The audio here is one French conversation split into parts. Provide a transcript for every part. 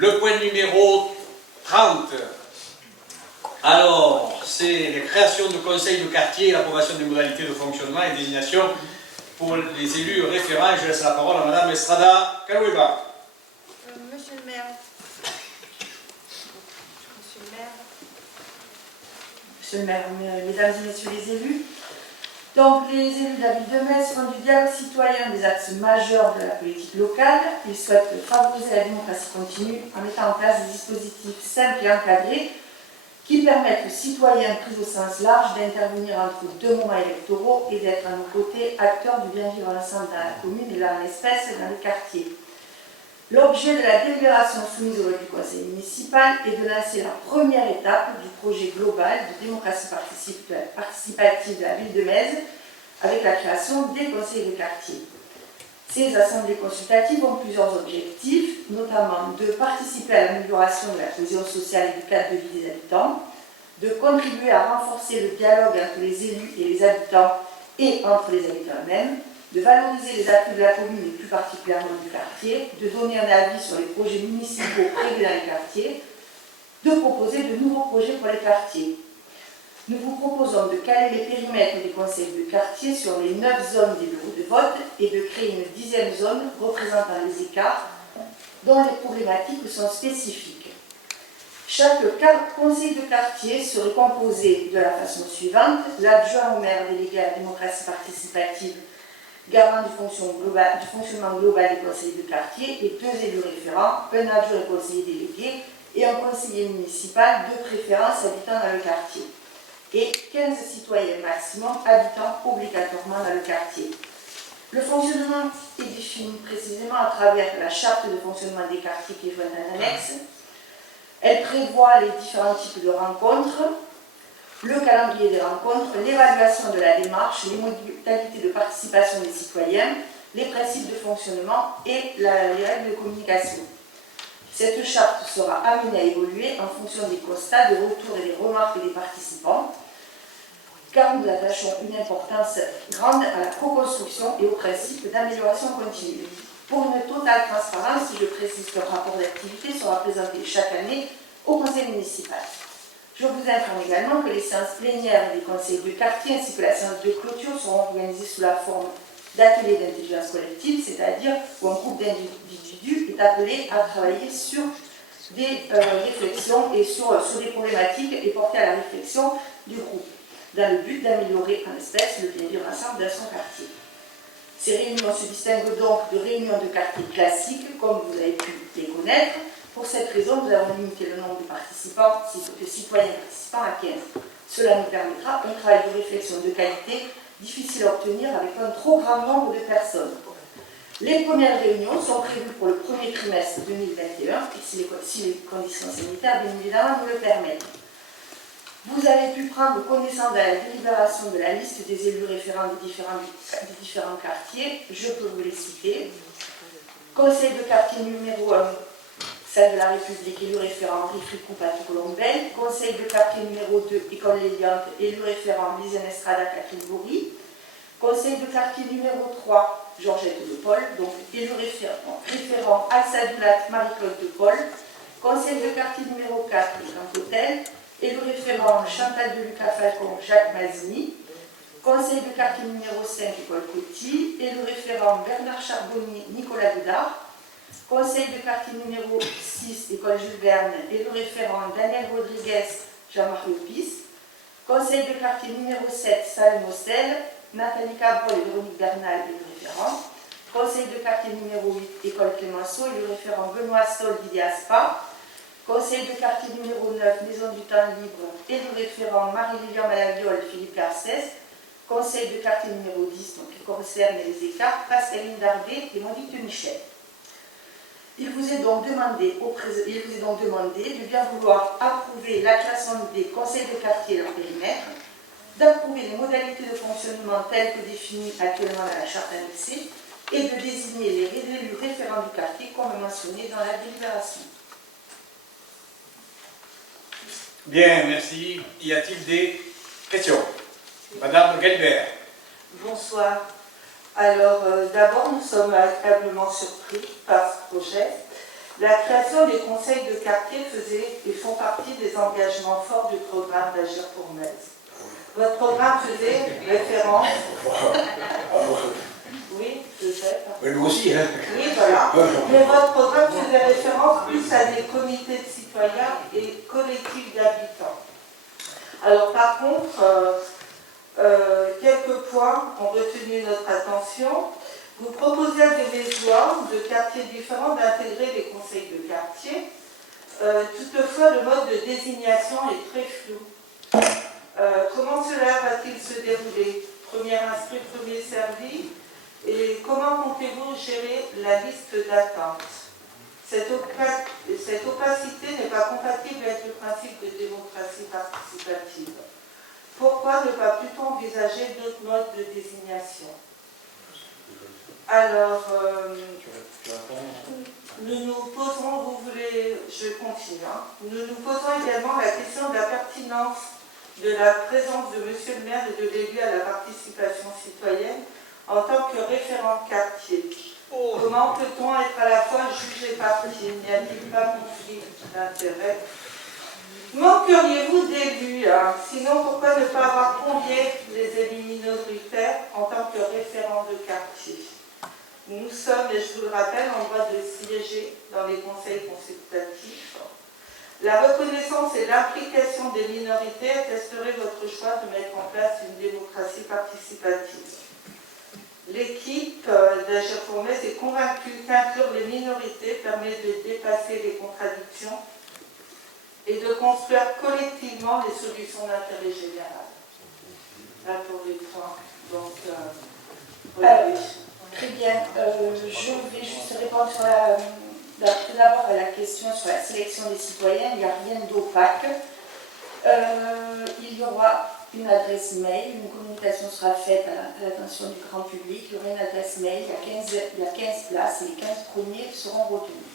Le point numéro 30. Alors, c'est la création de conseils de quartier et l'approbation des modalités de fonctionnement et désignation pour les élus référents. Je laisse la parole à Madame Estrada Kaloueba. Monsieur le maire. Monsieur le maire, mesdames et messieurs les élus. Donc, les élus de la ville de Metz font du dialogue citoyen des axes majeurs de la politique locale. Ils souhaitent favoriser la démocratie continue en mettant en place des dispositifs simples et encadrés qui permettent aux citoyens pris au sens large d'intervenir entre deux moments électoraux et d'être à nos côtés acteurs du bien vivre ensemble dans la commune et là en espèce dans les quartiers. L'objet de la délibération soumise au vote du conseil municipal est de lancer la première étape du projet global de démocratie participative de la ville de Metz avec la création des conseils de quartier. Ces assemblées consultatives ont plusieurs objectifs, notamment de participer à l'amélioration de la cohésion sociale et du cadre de vie des habitants, de contribuer à renforcer le dialogue entre les élus et les habitants et entre les habitants eux-mêmes, de valoriser les atouts de la commune et plus particulièrement du quartier, de donner un avis sur les projets municipaux prévus dans les quartiers, de proposer de nouveaux projets pour les quartiers. Nous vous proposons de caler les périmètres des conseils de quartier sur les 9 zones des bureaux de vote et de créer une 10e zone représentant les écarts dont les problématiques sont spécifiques. Chaque conseil de quartier serait composé de la façon suivante: l'adjoint au maire délégué à la démocratie participative, garant du fonctionnement global des conseils de quartier, et 2 élus référents, un adjoint et conseiller délégué et un conseiller municipal de préférence habitant dans le quartier, et 15 citoyens maximum habitant obligatoirement dans le quartier. Le fonctionnement est défini précisément à travers la charte de fonctionnement des quartiers qui est jointe à l'annexe. Elle prévoit les différents types de rencontres, le calendrier des rencontres, l'évaluation de la démarche, les modalités de participation des citoyens, les principes de fonctionnement et les règles de communication. Cette charte sera amenée à évoluer en fonction des constats, des retours et des remarques des participants, car nous attachons une importance grande à la co-construction et au principe d'amélioration continue. Pour une totale transparence, je précise que le rapport d'activité sera présenté chaque année au conseil municipal. Je vous informe également que les séances plénières des conseils de quartier ainsi que la séance de clôture seront organisées sous la forme d'ateliers d'intelligence collective, c'est-à-dire où un groupe d'individus est appelé à travailler sur des réflexions et sur des problématiques et porter à la réflexion du groupe, dans le but d'améliorer en espèce le bien vivre ensemble dans son quartier. Ces réunions se distinguent donc de réunions de quartier classiques, comme vous avez pu les connaître. Pour cette raison, nous avons limité le nombre de participants, de citoyens participants à 15. Cela nous permettra un travail de réflexion de qualité difficile à obtenir avec un trop grand nombre de personnes. Les premières réunions sont prévues pour le premier trimestre 2021, et si les conditions sanitaires, bien évidemment, nous le permettent. Vous avez pu prendre connaissance de la délibération de la liste des élus référents des différents quartiers. Je peux vous les citer. Conseil de quartier numéro 1, celle de la République, élu référent Henri Fricou, Patrick Colombel. Conseil de quartier numéro 2, École Léliante, élu référent Lisiane Estrada, Catherine Bourri. Conseil de quartier numéro 3, Georgette de Paul, donc élu référent Alsa Doulat, Marie-Claude de Paul. Conseil de quartier numéro 4, Jean Cotel, élu référent Chantal de Lucas Falcon, Jacques Mazini. Conseil de quartier numéro 5, École Coty, élu référent Bernard Charbonnier, Nicolas Goudard. Conseil de quartier numéro 6, École Jules Verne, élu référent Daniel Rodriguez, Jean-Marie Opis. Conseil de quartier numéro 7, Salle Mostel, Nathalie Cabrol et Véronique Bernal, élu référent. Conseil de quartier numéro 8, École Clémenceau, élu référent Benoît Sol, Didier Aspa. Conseil de quartier numéro 9, Maison du Temps Libre, élu référent Marie-Lilian Malaviole, Philippe Garcès. Conseil de quartier numéro 10, donc qui concerne les écarts, Pascaline Dardet et Monique de Michel. Il vous est donc demandé de bien vouloir approuver la création des conseils de quartier et leur périmètre, d'approuver les modalités de fonctionnement telles que définies actuellement dans la charte annexée et de désigner les élus référents du quartier comme mentionné dans la délibération. Bien, merci. Y a-t-il des questions? Madame Galibert. Bonsoir. Alors, d'abord, nous sommes agréablement surpris par ce projet. La création des conseils de quartier faisait et font partie des engagements forts du programme d'Agir pour Metz. Votre programme faisait référence... Oui, je sais. Mais nous aussi, hein. Oui, voilà. Mais votre programme faisait référence plus à des comités de citoyens et collectifs d'habitants. Alors par contre, quelques points ont retenu notre attention. Vous proposez à des maisons de quartiers différents d'intégrer les conseils de quartier. Toutefois, le mode de désignation est très flou. Comment cela va-t-il se dérouler? Premier inscrit, premier servi. Et comment comptez-vous gérer la liste d'attente? Cette opacité n'est pas compatible avec le principe de démocratie participative. Pourquoi ne pas plutôt envisager d'autres modes de désignation? Alors, nous nous posons, vous voulez, je continue, hein. Nous nous posons également la question de la pertinence de la présence de Monsieur le maire et de l'élu à la participation citoyenne en tant que référent de quartier. Comment peut-on être à la fois juge et partie? N'y a-t-il pas conflit d'intérêt? Manqueriez-vous d'élus, hein? Sinon, pourquoi ne pas avoir convié les élus minoritaires en tant que référents de quartier? Nous sommes, et je vous le rappelle, en droit de siéger dans les conseils consultatifs. La reconnaissance et l'implication des minorités attesteraient votre choix de mettre en place une démocratie participative. L'équipe d'Agir pour Metz est convaincue qu'inclure les minorités permet de dépasser les contradictions et de construire collectivement les solutions d'intérêt général. Là pour les points. Donc, très bien. Je voulais juste répondre sur tout d'abord à la question sur la sélection des citoyens. Il n'y a rien d'opaque. Il y aura une adresse mail, une communication sera faite à l'attention du grand public. Il y aura une adresse mail, il y a 15 places et les 15 premiers seront retenus.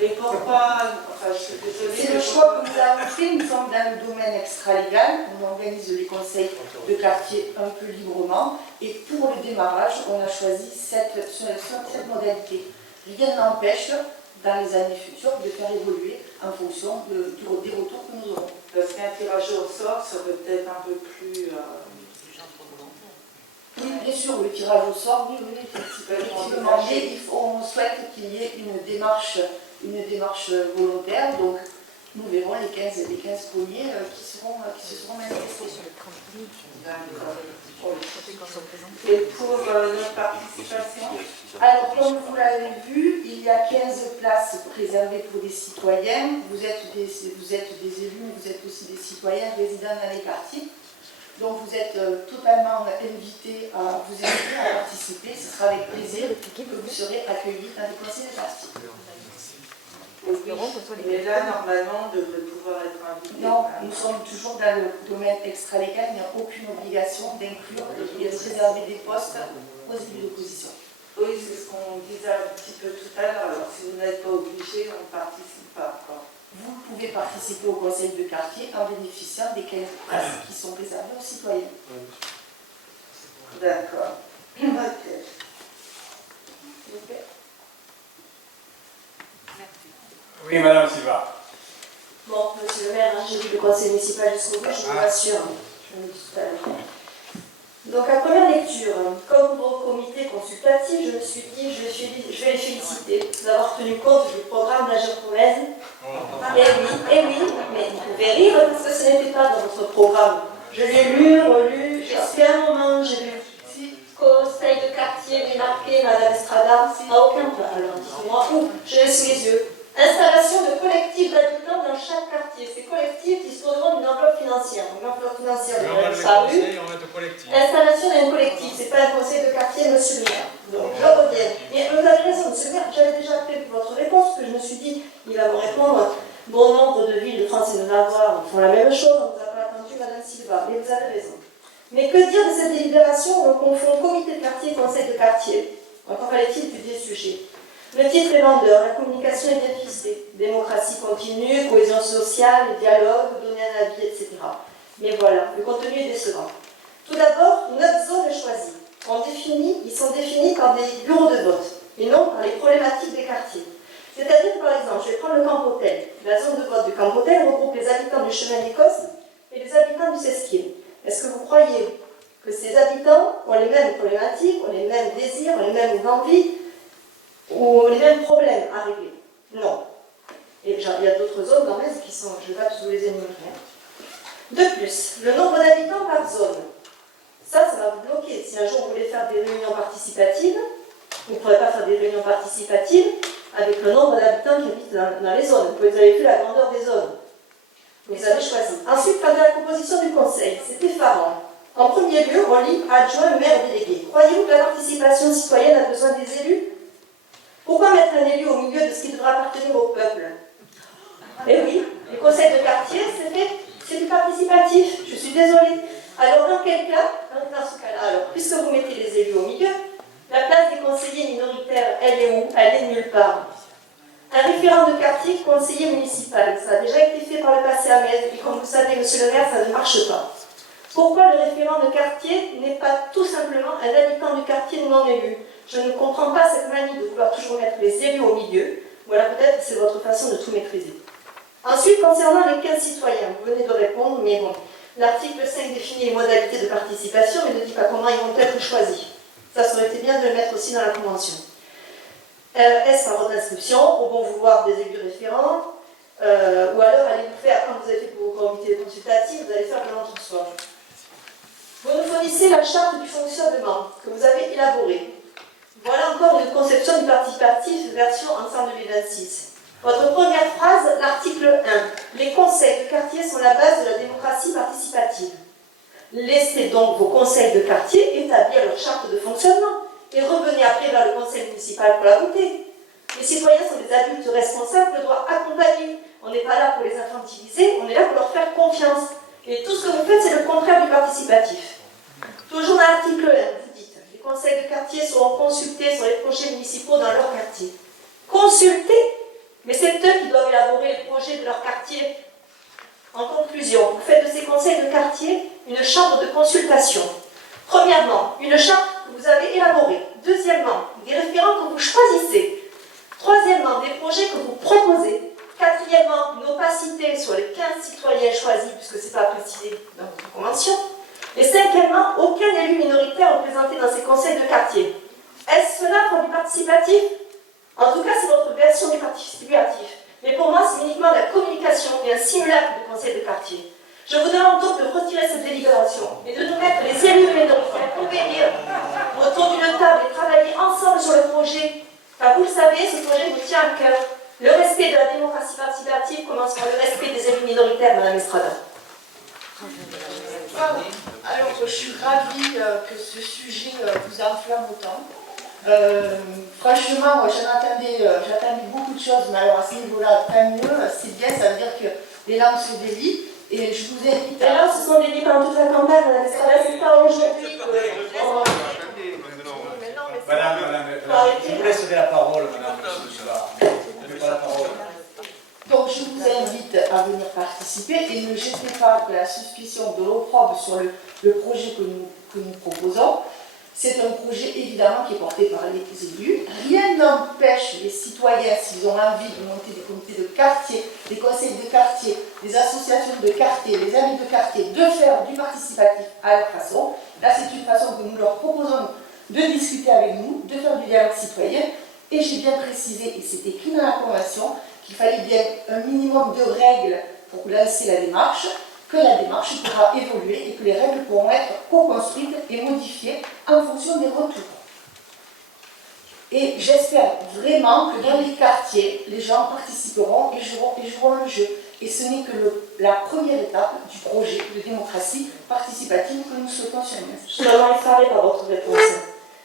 Et pourquoi, enfin, je suis désolée, c'est le choix que nous avons fait. Nous sommes dans le domaine extra-légal, on organise les conseils de quartier un peu librement et pour le démarrage, on a choisi cette modalité. Rien n'empêche, dans les années futures, de faire évoluer en fonction des retours que nous aurons. Parce qu'un tirage au sort serait peut-être un peu plus... Oui, bien sûr, le tirage au sort, oui, effectivement. Mais on souhaite qu'il y ait une démarche volontaire. Donc, nous verrons les 15 premiers qui se seront manifestés. Et pour notre participation, alors comme vous l'avez vu, il y a 15 places réservées pour des citoyens. Vous êtes des élus, mais vous êtes aussi des citoyens résidant dans les quartiers. Donc vous êtes totalement invités à vous inviter à participer. Ce sera avec plaisir que vous serez accueillis dans les conseils de quartier. Mais là, normalement, on devrait pouvoir être invité. Non, nous sommes toujours dans le domaine extra-légal. Il n'y a aucune obligation d'inclure et de réserver des postes aux élus d'opposition. Oui, c'est ce qu'on disait un petit peu tout à l'heure. Alors, si vous n'êtes pas obligé, on ne participe pas. Vous pouvez participer au conseil de quartier en bénéficiant des 15 places qui sont réservées aux citoyens. D'accord. Ok. Oui, Madame Silva. Bon, monsieur le maire, j'ai vu le conseil municipal jusqu'au bout, je vous rassure. Je me dis tout à l'heure. Donc, à première lecture, comme vos comités consultatifs, je me suis dit, je vais les féliciter d'avoir tenu compte du programme d'Agir pour Metz. Et oui, mais vous pouvez rire parce que ce n'était pas dans votre programme. Je l'ai lu, relu, jusqu'à un moment, j'ai lu conseil de quartier, mais marqué Madame Estrada, à aucun point. Alors, dites-moi où, je l'ai sous les yeux. Installation de collectifs d'habitants dans chaque quartier. Ces collectifs disposeront d'une enveloppe financière. Donc l'enveloppe financière de installation d'un collectif. Ce n'est pas un conseil de quartier, monsieur le maire. Donc je reviens. Mais vous avez raison, monsieur le maire, j'avais déjà prévu votre réponse, que je me suis dit, il va me répondre. Bon nombre de villes de France et de Navarre font la même chose, on ne vous a pas attendu, Madame Silva. Mais vous avez raison. Mais que dire de cette délibération où on confond comité de quartier et conseil de quartier? Encore fallait-il étudier ce sujet. Le titre est vendeur, la communication est bien fixée. Démocratie continue, cohésion sociale, dialogue, donner un avis, etc. Mais voilà, le contenu est décevant. Tout d'abord, 9 zones choisies. Ils sont définis par des bureaux de vote, et non par les problématiques des quartiers. C'est-à-dire, par exemple, je vais prendre le Camp-Hôtel. La zone de vote du Camp-Hôtel regroupe les habitants du chemin d'Écosse et les habitants du Sesquine. Est-ce que vous croyez que ces habitants ont les mêmes problématiques, ont les mêmes désirs, ont les mêmes envies ou les mêmes problèmes à régler? Non. Et il y a d'autres zones dans l'Est qui sont, je ne vais pas tous les énumérer. De plus, le nombre d'habitants par zone. Ça va vous bloquer. Si un jour vous voulez faire des réunions participatives, vous ne pourrez pas faire des réunions participatives avec le nombre d'habitants qui habitent dans les zones. Vous avez vu la grandeur des zones. Vous avez choisi. Ensuite, quant à la composition du conseil, c'est effarant. En premier lieu, on lit adjoint, maire, délégué. Croyez-vous que la participation citoyenne a besoin des élus? Pourquoi mettre un élu au milieu de ce qui devrait appartenir au peuple? Eh oui, les conseils de quartier, c'est du participatif. Je suis désolée. Alors, dans quel cas? Dans ce cas-là, alors, puisque vous mettez les élus au milieu, la place des conseillers minoritaires, elle est où? Elle est nulle part. Un référent de quartier, conseiller municipal, ça a déjà été fait par le passé à Metz, et comme vous savez, monsieur le maire, ça ne marche pas. Pourquoi le référent de quartier n'est pas tout simplement un habitant du quartier non élu? Je ne comprends pas cette manie de vouloir toujours mettre les élus au milieu, ou alors peut-être que c'est votre façon de tout maîtriser. Ensuite, concernant les 15 citoyens, vous venez de répondre, mais bon, l'article 5 définit les modalités de participation, mais ne dit pas comment ils vont être choisis. Ça aurait été bien de le mettre aussi dans la convention. Est-ce par votre inscription, au bon vouloir des élus référents, ou alors allez-vous faire, comme vous avez fait pour vos comités consultatifs, vous allez faire de l'entre-soi. Vous nous fournissez la charte du fonctionnement que vous avez élaborée. Voilà encore une conception du participatif version ensemble 2026. Votre première phrase, l'article 1. Les conseils de quartier sont la base de la démocratie participative. Laissez donc vos conseils de quartier établir leur charte de fonctionnement et revenez après vers le conseil municipal pour la voter. Les citoyens sont des adultes responsables que doit accompagner. On n'est pas là pour les infantiliser, on est là pour leur faire confiance. Et tout ce que vous faites, c'est le contraire du participatif. Toujours dans l'article 1, vous dites, les conseils de quartier seront consultés sur les projets municipaux dans leur quartier. Consultés? Mais c'est eux qui doivent élaborer les projets de leur quartier. En conclusion, vous faites de ces conseils de quartier une chambre de consultation. Premièrement, une charte que vous avez élaborée. Deuxièmement, des référents que vous choisissez. Troisièmement, des projets que vous proposez. Quatrièmement, une opacité sur les 15 citoyens choisis, puisque ce n'est pas précisé dans votre convention. Et cinquièmement, aucun élu minoritaire représenté dans ces conseils de quartier. Est-ce cela pour du participatif? En tout cas, c'est votre version du participatif. Mais pour moi, c'est uniquement la communication et un simulacre de conseil de quartier. Je vous demande donc de retirer cette délibération et de nous mettre les élus minoritaires pour venir autour d'une table et travailler ensemble sur le projet. Car vous le savez, ce projet vous tient à cœur. Le respect de la démocratie participative commence par le respect des élus minoritaires, Madame Estrada. Alors, je suis ravie que ce sujet vous enflamme autant. Franchement, moi, j'attendais beaucoup de choses, mais alors à ce niveau-là, tant mieux, c'est bien, ça veut dire que les langues se délient. Et je vous invite à... Les langues se sont déliées pendant toute la campagne, Madame Estrada, c'est pas aujourd'hui. Madame, je vous laisserai la parole, madame. Vous n'avez pas la parole. Donc je vous invite à venir participer et ne jetez pas de la suspicion de l'opprobre sur le projet que nous proposons. C'est un projet évidemment qui est porté par les élus. Rien n'empêche les citoyens, s'ils ont envie de monter des comités de quartier, des conseils de quartier, des associations de quartier, des amis de quartier, de faire du participatif à leur façon. Là, c'est une façon que nous leur proposons de discuter avec nous, de faire du dialogue citoyen. Et j'ai bien précisé, et c'est écrit dans la convention, qu'il fallait bien un minimum de règles pour lancer la démarche, que la démarche pourra évoluer et que les règles pourront être co-construites et modifiées en fonction des retours. Et j'espère vraiment que dans les quartiers, les gens participeront et joueront le jeu. Et ce n'est que la première étape du projet de démocratie participative que nous souhaitons sur Metz. Je suis vraiment effarée par votre réponse.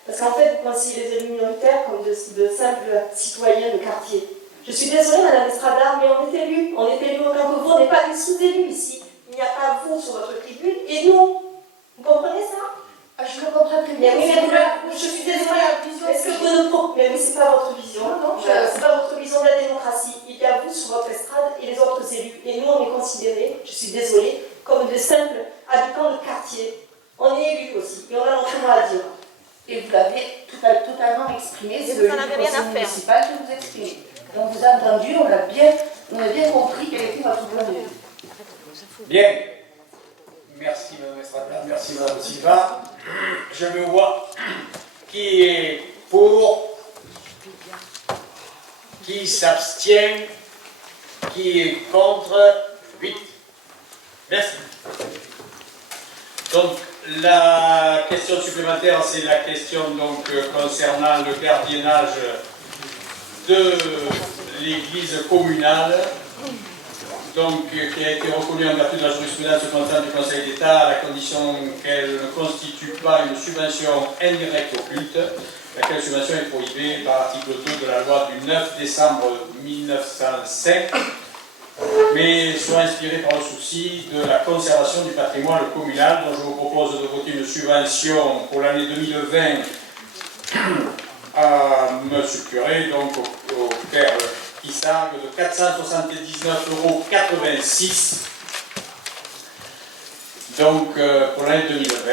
Parce qu'en fait, vous considérez les élus minoritaires comme de simples citoyens de quartier. Je suis désolée, Madame Estrada, mais on est élus autant que vous, on n'est pas des sous-élus ici. Il n'y a pas vous sur votre tribune et nous. Vous comprenez ça? Je le comprends très bien. Mais oui, je suis désolée. Est-ce que vous nous proposez? Mais oui, c'est pas votre vision. Non, c'est pas votre vision de la démocratie. Il y a vous sur votre estrade et les autres élus. Et nous, on est considérés, je suis désolée, comme de simples habitants de quartier. On est élus aussi et on a notre mot à dire. Et vous l'avez totalement exprimé, c'est le conseil municipal que vous exprimez. Donc vous avez entendu, on a bien compris quel était votre point de vue. Bien. Merci Madame Estrada, merci Madame Silva. Je me vois qui est pour, qui s'abstient, qui est contre, 8. Merci. Donc la question supplémentaire, c'est la question donc, concernant le gardiennage de l'église communale, donc, qui a été reconnue en vertu de la jurisprudence constante du Conseil d'État à la condition qu'elle ne constitue pas une subvention indirecte au culte, laquelle subvention est prohibée par l'article 2 de la loi du 9 décembre 1905, mais soit inspirée par le souci de la conservation du patrimoine communal, dont je vous propose de voter une subvention pour l'année 2020 à M. Curé, donc au père Kissargue, de 479,86 €. Donc pour l'année 2020,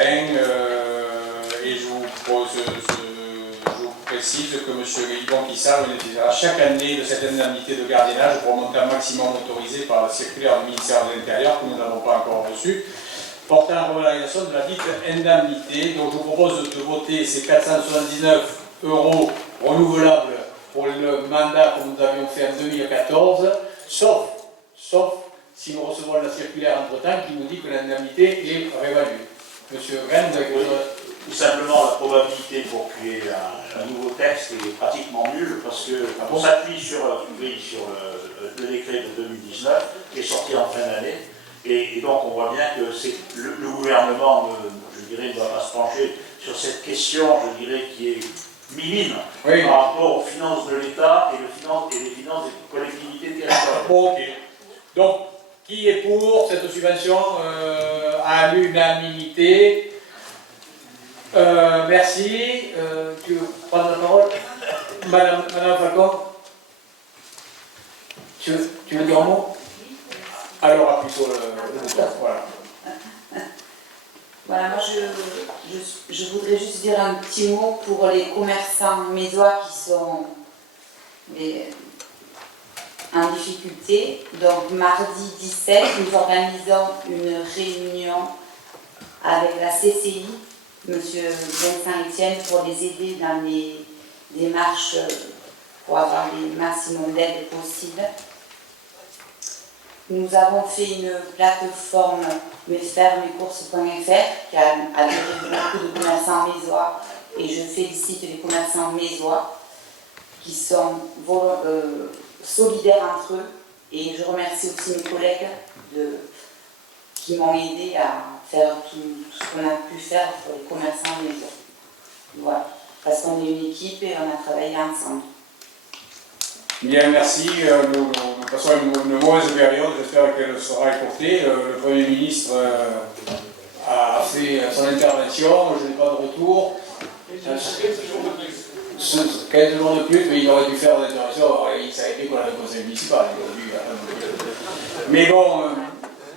et je vous précise que M. Yvon Kissargue bénéficiera chaque année de cette indemnité de gardiennage pour un montant maximum autorisé par la circulaire du ministère de l'Intérieur, que nous n'avons pas encore reçue, portant à revalorisation de la dite indemnité. Donc je vous propose de voter ces 479 € renouvelables pour le mandat que nous avions fait en 2014, sauf si nous recevons la circulaire entre-temps qui nous dit que l'indemnité est réévaluée. Monsieur Rennes, vous avez tout simplement, la probabilité pour qu'il y ait un nouveau texte est pratiquement nulle, parce qu'on s'appuie sur le décret de 2019 qui est sorti en fin d'année, et donc on voit bien que le gouvernement, je dirais, ne va pas se pencher sur cette question, je dirais, qui est minime par rapport aux finances de l'État et les finances des collectivités territoriales. Bon, ok. Donc, qui est pour cette subvention à l'unanimité? Merci. Tu veux prendre la parole? Madame Falcon, tu veux dire un mot? Alors, plutôt le bouton, voilà. Voilà, moi je voudrais juste dire un petit mot pour les commerçants mésois qui sont en difficulté. Donc mardi 17, nous organisons une réunion avec la CCI, M. Vincent Etienne, pour les aider dans les démarches pour avoir le maximum d'aide possible. Nous avons fait une plateforme mescourses.fr qui a attiré beaucoup de commerçants mésois, et je félicite les commerçants mésois qui sont solidaires entre eux, et je remercie aussi mes collègues qui m'ont aidé à faire tout ce qu'on a pu faire pour les commerçants mésois. Voilà, parce qu'on est une équipe et on a travaillé ensemble. Bien, merci. Nous passons une mauvaise période, j'espère qu'elle sera écourtée. Le Premier ministre a fait son intervention, je n'ai pas de retour. 15 jours de plus, mais il aurait dû faire l'intervention, il savait qu'on avait un conseil municipal. Mais bon,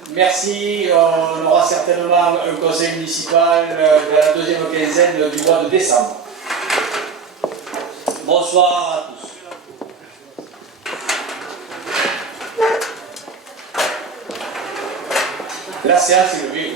merci. On aura certainement un conseil municipal dans la deuxième quinzaine du mois de décembre. Bonsoir à tous. La séance est levée.